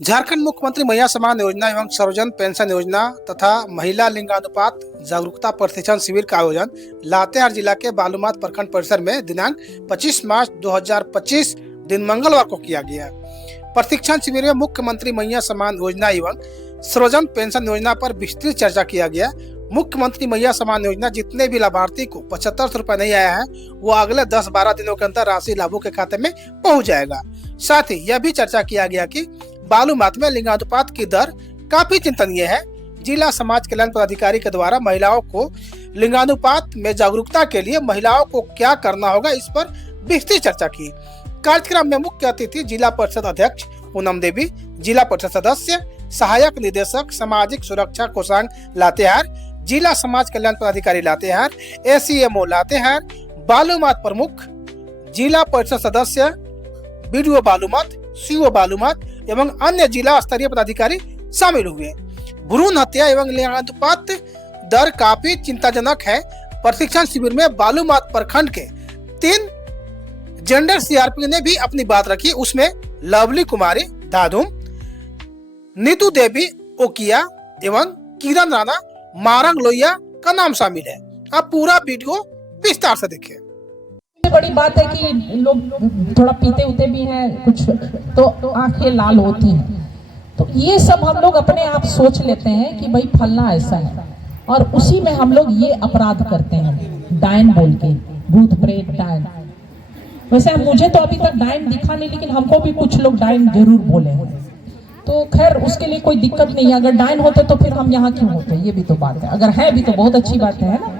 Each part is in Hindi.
झारखंड मुख्यमंत्री महिला सम्मान योजना एवं सर्वजन पेंशन योजना तथा महिला लिंगानुपात जागरूकता प्रशिक्षण शिविर का आयोजन लातेहार जिला के बालूमाथ प्रखंड परिसर में दिनांक 25 मार्च 2025 दिन मंगलवार को किया गया। प्रशिक्षण शिविर में मुख्यमंत्री महिला सम्मान योजना एवं सर्वजन पेंशन योजना पर विस्तृत चर्चा किया गया। मुख्यमंत्री महिला सम्मान योजना जितने भी लाभार्थी को 75 रुपए नहीं आया है वो अगले 10-12 दिनों के अंदर राशि लाभुक के खाते में पहुंच जाएगा। साथ ही यह भी चर्चा किया गया कि बालूमाथ में लिंगानुपात की दर काफी चिंतनीय है। जिला समाज कल्याण पदाधिकारी के द्वारा महिलाओं को लिंगानुपात में जागरूकता के लिए महिलाओं को क्या करना होगा इस पर विस्तृत चर्चा की। कार्यक्रम में मुख्य अतिथि जिला परिषद अध्यक्ष पूनम देवी, जिला परिषद सदस्य, सहायक निदेशक सामाजिक सुरक्षा कोषांग लातेहार, जिला समाज कल्याण पदाधिकारी लातेहार, ACMO लातेहार, बालूमाथ प्रमुख, जिला परिषद सदस्य, BDO बालूमाथ, CO बालूमाथ एवं अन्य जिला स्तरीय पदाधिकारी शामिल हुए। भ्रूण हत्या एवं लिंगानुपात दर काफी चिंताजनक है। प्रशिक्षण शिविर में बालूमाथ प्रखंड के 3 जेंडर CRP ने भी अपनी बात रखी। उसमें लवली कुमारी दादुम, नीतू देवी ओकिया एवं किरण राणा मारंग लोहिया का नाम शामिल है। आप पूरा वीडियो विस्तार से देखें। बड़ी बात है कि लोग थोड़ा पीते उते भी हैं, कुछ तो आंखें लाल होती हैं, तो ये सब हम लोग अपने आप सोच लेते हैं कि भाई फलना ऐसा है और उसी में हम लोग ये अपराध करते हैं, डायन बोल के, भूत प्रेत डायन। वैसे मुझे तो अभी तक डायन दिखा नहीं, लेकिन हमको भी कुछ लोग डायन जरूर बोले हैं, तो खैर उसके लिए कोई दिक्कत नहीं है। अगर डायन होते तो फिर हम यहाँ क्यों होते, ये भी तो बात है। अगर है भी तो बहुत अच्छी बात है ना।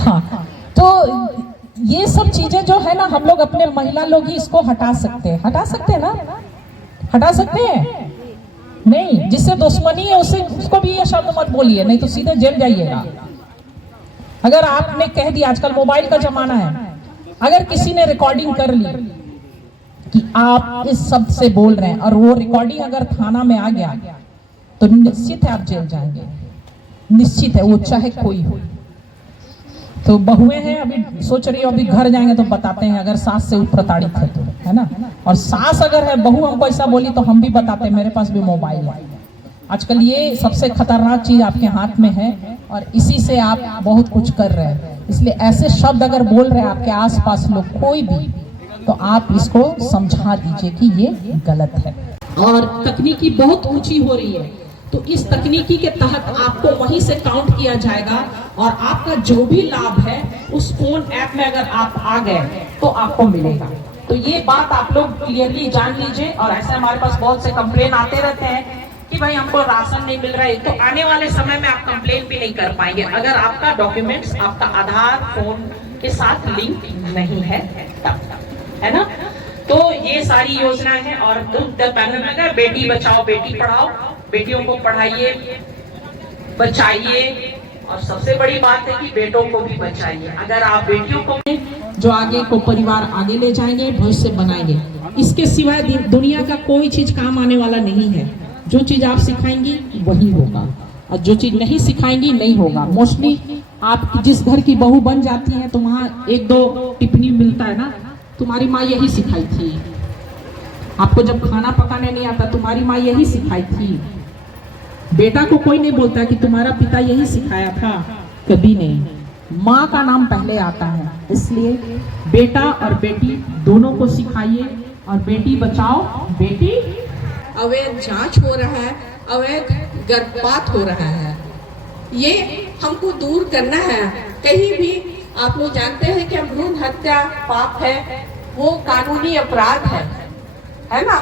हाँ, तो ये सब चीजें जो है ना, हम लोग अपने महिला लोग ही इसको हटा सकते हैं। हटा सकते हैं ना, हटा सकते हैं नहीं। जिससे दुश्मनी है उससे उसको भी ये शब्द मत बोलिए, नहीं तो सीधे जेल जाइएगा। अगर आपने कह दिया, आजकल मोबाइल का जमाना है, अगर किसी ने रिकॉर्डिंग कर ली कि आप इस शब्द से बोल रहे हैं और वो रिकॉर्डिंग अगर थाना में आ गया तो निश्चित है आप जेल जाएंगे, निश्चित है, वो चाहे कोई हो। तो बहुएं हैं, अभी सोच रही हो अभी घर जाएंगे तो बताते हैं अगर सास से प्रताड़ित है तो, है ना। और सास अगर है, बहू हमको ऐसा बोली तो हम भी बताते हैं, मेरे पास भी मोबाइल है। आजकल ये सबसे खतरनाक चीज आपके हाथ में है और इसी से आप बहुत कुछ कर रहे हैं। इसलिए ऐसे शब्द अगर बोल रहे हैं आपके आसपास लोग कोई भी, तो आप इसको समझा दीजिए कि ये गलत है। और तकनीकी बहुत ऊंची हो रही है, तो इस तकनीकी के तहत आपको वहीं से काउंट किया जाएगा और आपका जो भी लाभ है उस फोन ऐप में अगर आप आ गए तो आपको मिलेगा। तो ये बात आप लोग क्लियरली जान लीजिए। और ऐसे हमारे पास बहुत से कंप्लेन आते रहते हैं कि भाई हमको राशन नहीं मिल रहा है, तो आने वाले समय में आप कंप्लेन भी नहीं कर पाएंगे अगर आपका डॉक्यूमेंट्स, आपका आधार फोन के साथ लिंक नहीं है, है ना। तो ये सारी योजनाएं हैं। और पैनल में गए, बेटी बचाओ बेटी पढ़ाओ, बेटियों को पढ़ाइए, बचाइए, और सबसे बड़ी बात है कि बेटों को भी बचाइए। अगर आप बेटियों को जो आगे को परिवार आगे ले जाएंगे, भविष्य बनाएंगे, इसके सिवाय दुनिया का कोई चीज काम आने वाला नहीं है। जो चीज आप सिखाएंगी वही होगा और जो चीज नहीं सिखाएंगी नहीं होगा। मोस्टली आप जिस घर की बहू बन जाती है तो वहाँ 1-2 टिप्पणी मिलता है ना, तुम्हारी माँ यही सिखाई थी, आपको जब खाना पकाने नहीं आता तुम्हारी माँ यही सिखाई थी। बेटा को कोई नहीं बोलता कि तुम्हारा पिता यही सिखाया था, कभी नहीं। माँ का नाम पहले आता है, इसलिए बेटा और बेटी दोनों को सिखाइए। और बेटी बचाओ बेटी। अवैध जांच हो रहा है, अवैध गर्भपात हो रहा है, ये हमको दूर करना है। कहीं भी आप लोग जानते हैं कि भ्रूण हत्या पाप है, वो कानूनी अपराध है ना।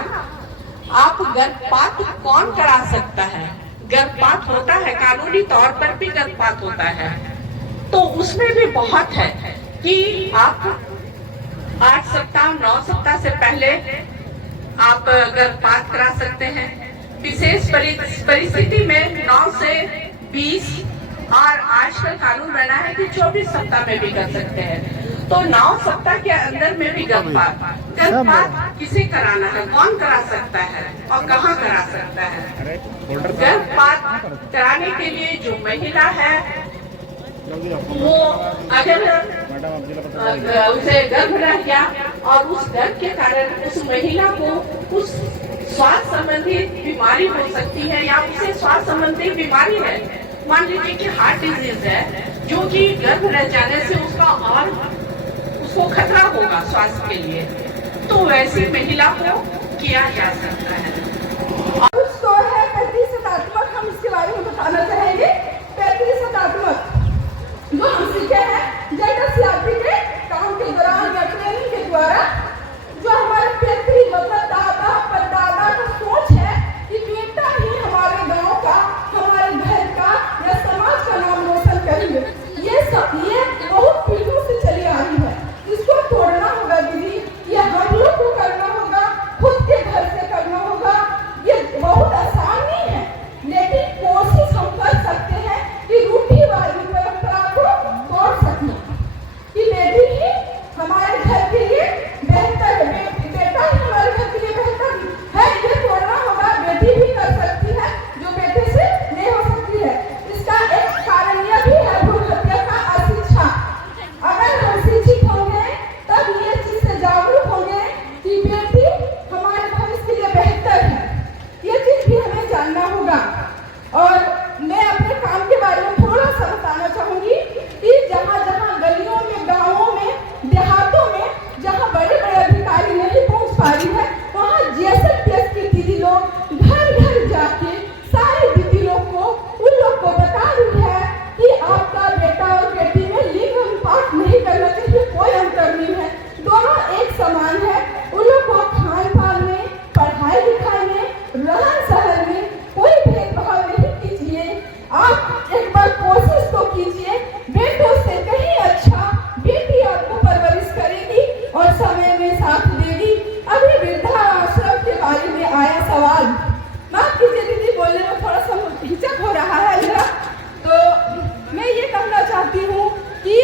आप गर्भपात कौन करा सकता है? गर्भपात होता है, कानूनी तौर पर भी गर्भपात होता है, तो उसमें भी बहुत है कि आप 8 सप्ताह 9 सप्ताह से पहले आप गर्भपात करा सकते हैं। विशेष परिस्थिति में 9 से 20 और आजकल कानून बना है कि 24 सप्ताह में भी कर सकते हैं। तो 9 सप्ताह के अंदर में भी गर्भपात किसे कराना है, कौन करा सकता है और कहाँ करा सकता है? गर्भपात कराने के लिए जो महिला है वो अगर उसे गर्भ रह गया और उस गर्भ के कारण उस महिला को उस स्वास्थ्य संबंधी बीमारी हो सकती है या उसे स्वास्थ्य संबंधी बीमारी है, मान लीजिए कि हार्ट डिजीज है, जो कि गर्भ रह जाने से उसको खतरा होगा स्वास्थ्य के लिए, तो वैसी महिला को किया जा सकता है। कुछ तो है प्रतिशतात्मक, हम इसके बारे में बताना चाहेंगे। प्रतिशतात्मक जो हम सीखे हैं जेंडर सीआरपी के काम के दौरान या ट्रेनिंग के द्वारा, जो हमारे पितृ मतलब दादा परदादा का सोच है कि बेटा ही हमारे गांव का, हमारे घर का या समाज का नाम रोशन करेंगे, ये बहुत पीढ़ियों से चली आ रही है। इसको तोड़ना होगा दीदी, ये हम लोग को करना होगा, खुद के घर से करना होगा। ये बहुत आसान नहीं है, लेकिन कोशिश हम कर सकते हैं कि रूढ़िवादी परंपरा को तोड़ सकें कि बेटी ही हमारे घर के लिए बेहतर है, बेटा ही हमारे घर के लिए बेहतर है। ये तोड़ना होगा, बेटी भी कर सकती है जो बेटे से नहीं हो सकती है। इसका एक कारण यह भी है भ्रूण हत्या का अशिक्षा। अगर हम शिक्षित होंगे तब ये चीज से जागरूक होंगे कि बेटी हमारे भविष्य के लिए बेहतर है, ये चीज भी हमें जानना होगा। और मैं अपने काम के बारे में थोड़ा सा बताना चाहूंगी कि जहाँ जहाँ गलियों में, गाँवों में, देहातों में जहाँ बड़े बड़े अधिकारी नहीं पहुँच पा रही है, वहाँ जीएसएलपीएस की दीदी लोग घर घर जाके सारे दीदी लोग को, उन लोग को बता रही है कि आपका बेटा और बेटी में लिंग अनुपात नहीं करना चाहिए, कोई अंतर नहीं है, दोनों एक समान है। उन लोग को खान पान में, पढ़ाई लिखाई में, रहन सहन में कोई भेदभाव नहीं कीजिए। आप एक बार कोशिश तो कीजिए, बेटों से कहीं अच्छा बेटी आपको परवरिश करेगी और समय में साथ देगी। अभी वृद्धाश्रम के बारे में आया सवाल, माफ कीजिए दीदी, बोलने में थोड़ा सा हिचक हो रहा है मेरा, तो मैं ये कहना चाहती हूँ कि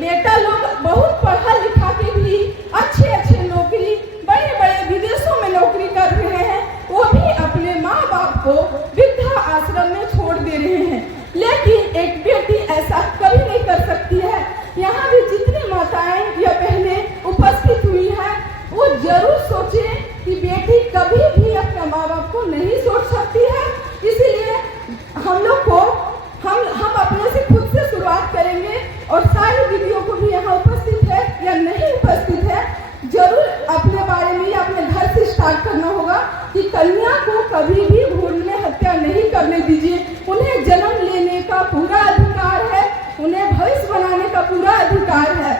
बेटा लोग बहुत पढ़ा लिखा के भी अच्छे नौकरी, बड़े बड़े विदेशों में नौकरी कर रहे हैं, वो भी अपने माँ बाप को वृद्धा आश्रम में छोड़ दे रहे हैं। लेकिन एक बेटी ऐसा कभी नहीं कर सकती है। यहाँ भी जितनी माताएं या बहनें उपस्थित हुई हैं, वो जरूर सोचें कि बेटी कभी भी अपने माँ बाप को नहीं छोड़ सकती है। इसीलिए हम लोग को हम अपने से खुद से शुरुआत करेंगे और सारी दीदियों को भी यहाँ उपस्थित है या नहीं उपस्थित है, जरूर अपने बारे में या अपने घर से स्टार्ट करना होगा कि कन्या को कभी भी भ्रूण में हत्या नहीं करने दीजिए। उन्हें जन्म लेने का पूरा अधिकार है, उन्हें भविष्य बनाने का पूरा अधिकार है।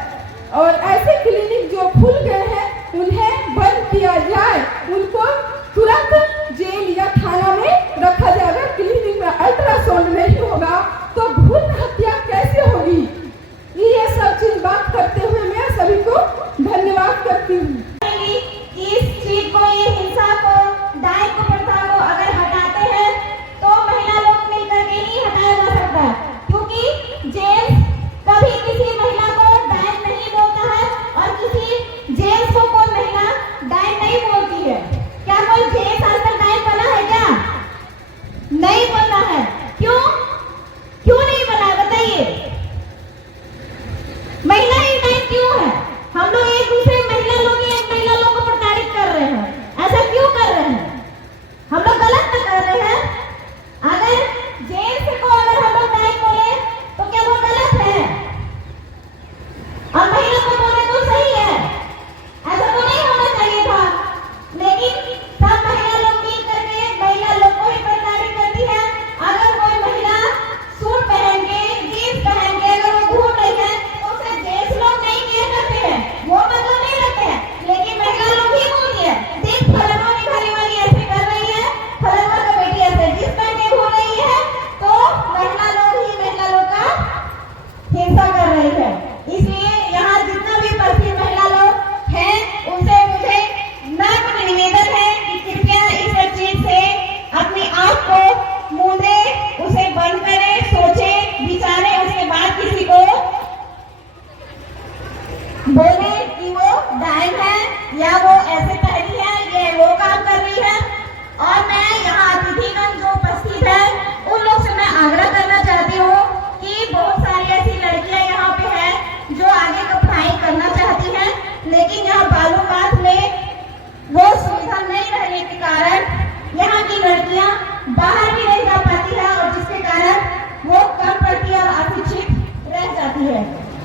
और ऐसे क्लिनिक जो खुल गए हैं उन्हें बंद किया जाए, उनको तुरंत जेल या थाना में रखा जाएगा। क्लिनिक में अल्ट्रासाउंड नहीं होगा तो भ्रूण हत्या कैसे होगी? ये सब चीज बात करते हुए मैं सभी को धन्यवाद करती हूँ। इस चीज को, ये हिंसा को, दाय को, प्रथा को अगर हटाते हैं तो महिला लोग मिलकर के ही हटाया जा सकता है, क्योंकि जेंट्स कभी किसी महिला को दाय नहीं बोलता है और किसी जेंट्स को कोई महिला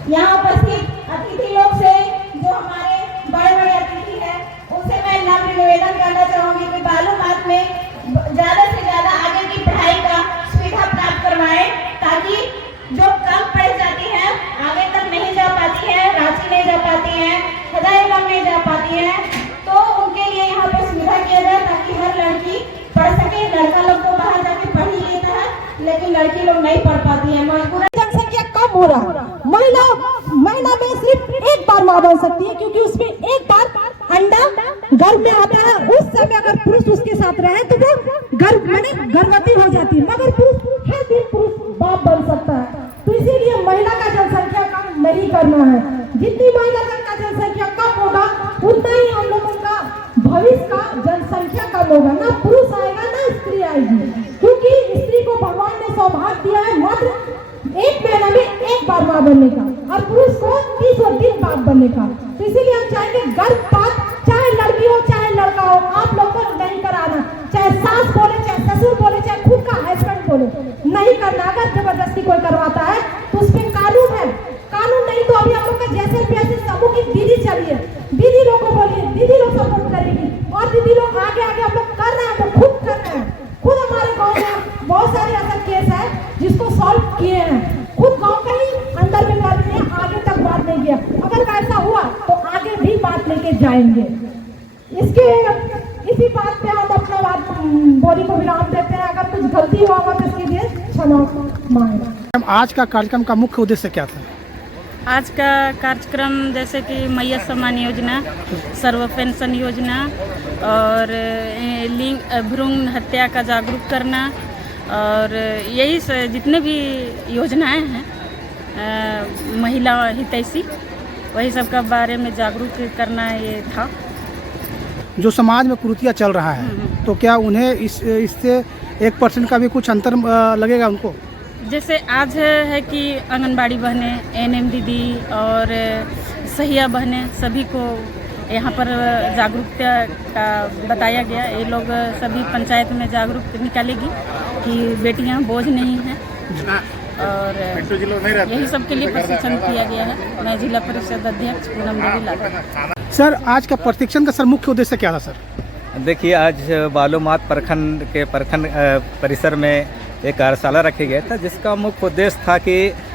यहाँ उपस्थित अतिथि लोग से, जो हमारे बड़े बड़े अतिथि हैं, उनसे मैं नम्र निवेदन करना चाहूँगी कि बालूमाथ में ज़्यादा से ज़्यादा आगे की पढ़ाई का सुविधा प्राप्त करवाएं, ताकि जो कम पढ़ जाती हैं, आगे तक नहीं जा पाती हैं, रांची नहीं जा पाती हैं, हृदयगंज नहीं जा पाती हैं, तो उनके लिए यहाँ पे सुविधा किया जाए, ताकि हर लड़की पढ़ सके। लड़का लोग तो बाहर जाके पढ़ ही लेता है, लेकिन लड़की लोग नहीं पढ़ पाती है। मजबूरन जनसंख्या कम हो रहा, महीना में सिर्फ एक बार मां बन सकती है, क्योंकि उसमें एक बार अंडा गर्भ में आता है। उस समय अगर पुरुष उसके साथ रहे तो वो गर्भवती हो जाती है, मगर पुरुष हर दिन पुरुष बाप बन सकता है। तो इसीलिए महिला का जनसंख्या कम नहीं करना है। जितनी महिला का जनसंख्या कम होगा, उतना ही हम लोगों का भविष्य का जनसंख्या कम होगा। ना पुरुष आएगा ना स्त्री आएगी, क्योंकि स्त्री को भगवान ने सौभाग्य दिया है मात्र एक महीना में एक बार मां बनने का, और पुरुष को 30 दिन बाप बनने का। तो इसीलिए हम चाहेंगे गर्भपात चाहे लड़की हो चाहे लड़का हो, आप लोग को नहीं कराना। चाहे सास बोले, चाहे ससुर बोले, चाहे खुद का हस्बैंड बोले, नहीं करना। अगर जबरदस्ती कोई करवाता है तो उसमें कानून है, कानून नहीं तो अभी हम लोग का जैसे समूह की दीदी चलिए, दीदी लोग को बोलिए, दीदी लोग सपोर्ट करेगी, और दीदी लोग आगे आगे हम लोग कर रहे हैं, तो खुद कर रहे हैं। खुद हमारे गाँव में बहुत सारे ऐसा केस है जिसको सॉल्व किए हैं, खुद गाँव का ही अंदर में कर दिए, आगे तक बात नहीं किया। अगर ऐसा हुआ तो आगे भी बात लेके जाएंगे। इसी बात पे हम अपना बात बोली को विराम देते हैं। अगर कुछ गलती हुआ तो इसके लिए क्षमा मांगे। आज का कार्यक्रम का मुख्य उद्देश्य क्या था? आज का कार्यक्रम जैसे कि मैया सम्मान योजना, सर्व पेंशन योजना और लिंग भ्रूण हत्या का जागरूक करना, और यही जितने भी योजनाएं हैं महिला हितैषी, वही सब का बारे में जागरूक करना ये था। जो समाज में कुरीतियाँ चल रहा है, तो क्या उन्हें इससे 1% का भी कुछ अंतर लगेगा उनको? जैसे आज है कि आंगनबाड़ी बहनें, एएनएम दीदी और सहिया बहनें, सभी को यहाँ पर जागरूकता का बताया गया। ये लोग सभी पंचायत में जागरूक निकालेगी कि बेटियाँ बोझ नहीं हैं, और यही सब के लिए प्रशिक्षण किया गया है। मैं जिला परिषद अध्यक्ष पूनम देवी लाल। सर, आज का प्रशिक्षण का सर मुख्य उद्देश्य क्या था सर? देखिए, आज बालूमाथ प्रखंड के परिसर में एक कार्यशाला रखी गया था, जिसका मुख्य उद्देश्य था कि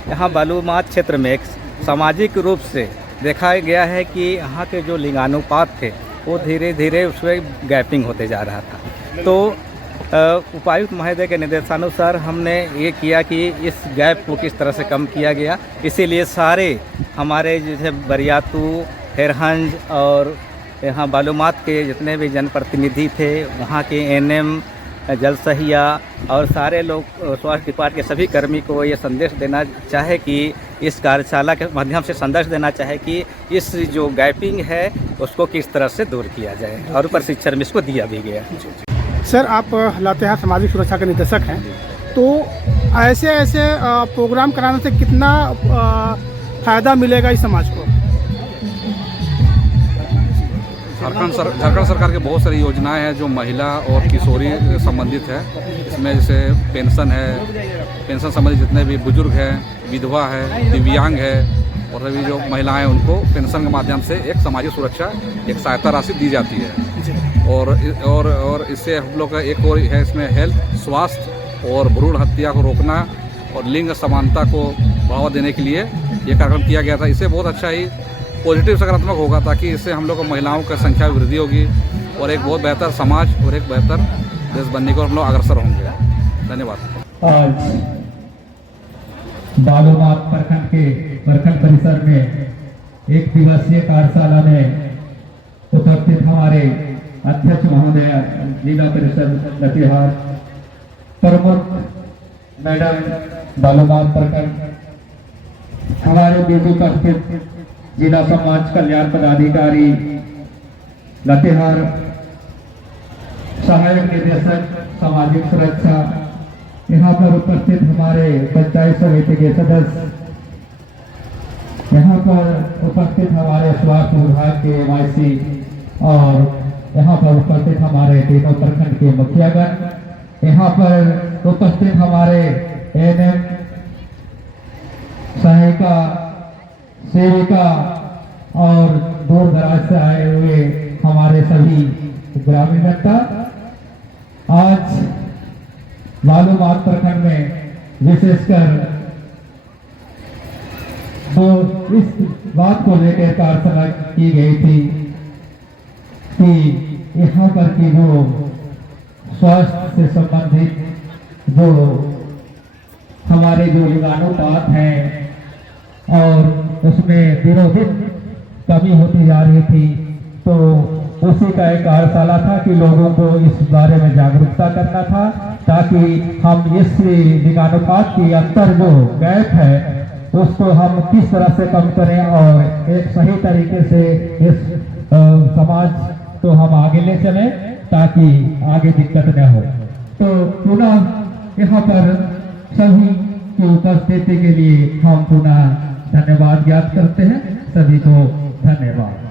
यहाँ बालूमाथ क्षेत्र में एक सामाजिक रूप से देखा गया है कि यहाँ के जो लिंगानुपात थे वो धीरे धीरे उसमें गैपिंग होते जा रहा था। तो उपायुक्त महोदय के निर्देशानुसार हमने ये किया कि इस गैप को किस तरह से कम किया गया। इसीलिए सारे हमारे जैसे बरियातू, हेरहंज और यहाँ बालूमाथ के जितने भी जनप्रतिनिधि थे, वहाँ के एएनएम, जल सहिया और सारे लोग, स्वास्थ्य डिपार्टमेंट के सभी कर्मी को ये संदेश देना चाहे कि इस कार्यशाला के माध्यम से संदेश देना चाहे कि इस जो गैपिंग है उसको किस तरह से दूर किया जाए, और प्रशिक्षण में इसको दिया भी गया। सर, आप लातेहार सामाजिक सुरक्षा के निदेशक हैं, तो ऐसे प्रोग्राम कराने से कितना फ़ायदा मिलेगा इस समाज को? झारखंड सरकार के बहुत सारी योजनाएं हैं जो महिला और किशोरी संबंधित है। इसमें जैसे पेंशन है, पेंशन संबंधित जितने भी बुजुर्ग हैं, विधवा है, दिव्यांग है, और सभी जो महिलाएं हैं उनको पेंशन के माध्यम से एक सामाजिक सुरक्षा, एक सहायता राशि दी जाती है। और इससे हम लोग का एक और है इसमें हेल्थ, स्वास्थ्य और भ्रूण हत्या को रोकना और लिंग समानता को बढ़ावा देने के लिए ये कार्यक्रम किया गया था। इससे बहुत अच्छा ही पॉजिटिव सकारात्मक होगा, ताकि इससे हम लोग को महिलाओं की संख्या में वृद्धि होगी और एक बहुत बेहतर समाज और एक बेहतर देश बनने को हम लोग अग्रसर होंगे। धन्यवाद। आज बालूमाथ प्रखंड परिसर में एक दिवसीय कार्यशाला में उपस्थित हमारे अध्यक्ष महोदय, जिला परिषद लातेहार, प्रमुख मैडम बालूमाथ प्रखंड, हमारे बीच उपस्थित जिला समाज कल्याण पदाधिकारी लातेहार, सहायक निदेशक सामाजिक सुरक्षा, यहाँ पर उपस्थित हमारे पंचायत समिति के सदस्य, यहाँ पर उपस्थित हमारे स्वास्थ्य विभाग के एमआईसी, और यहाँ पर उपस्थित हमारे तीनों प्रखंड के मुखियागण, यहाँ पर उपस्थित हमारे एएनएम, सहायिका सेविका और दूर दराज से आए हुए हमारे सभी ग्रामीण जनता, आज बालूमाथ प्रखंड में विशेषकर तो इस बात को लेकर प्रार्थना की गई थी कि यहाँ पर की जो स्वास्थ्य से संबंधित जो हमारे जो लिंगानुपात हैं और उसमें दिनों दिन कमी होती जा रही थी, तो उसी का एक कार्यशाला था कि लोगों को इस बारे में जागरूकता करना था, ताकि हम इस लिंगानुपात की अंतर जो गैप है उसको हम किस तरह से कम करें और एक सही तरीके से इस समाज को हम आगे ले चलें ताकि आगे दिक्कत न हो। तो पुनः यहाँ पर सभी की उपस्थिति के लिए हम पुनः धन्यवाद ज्ञात करते हैं। सभी को धन्यवाद।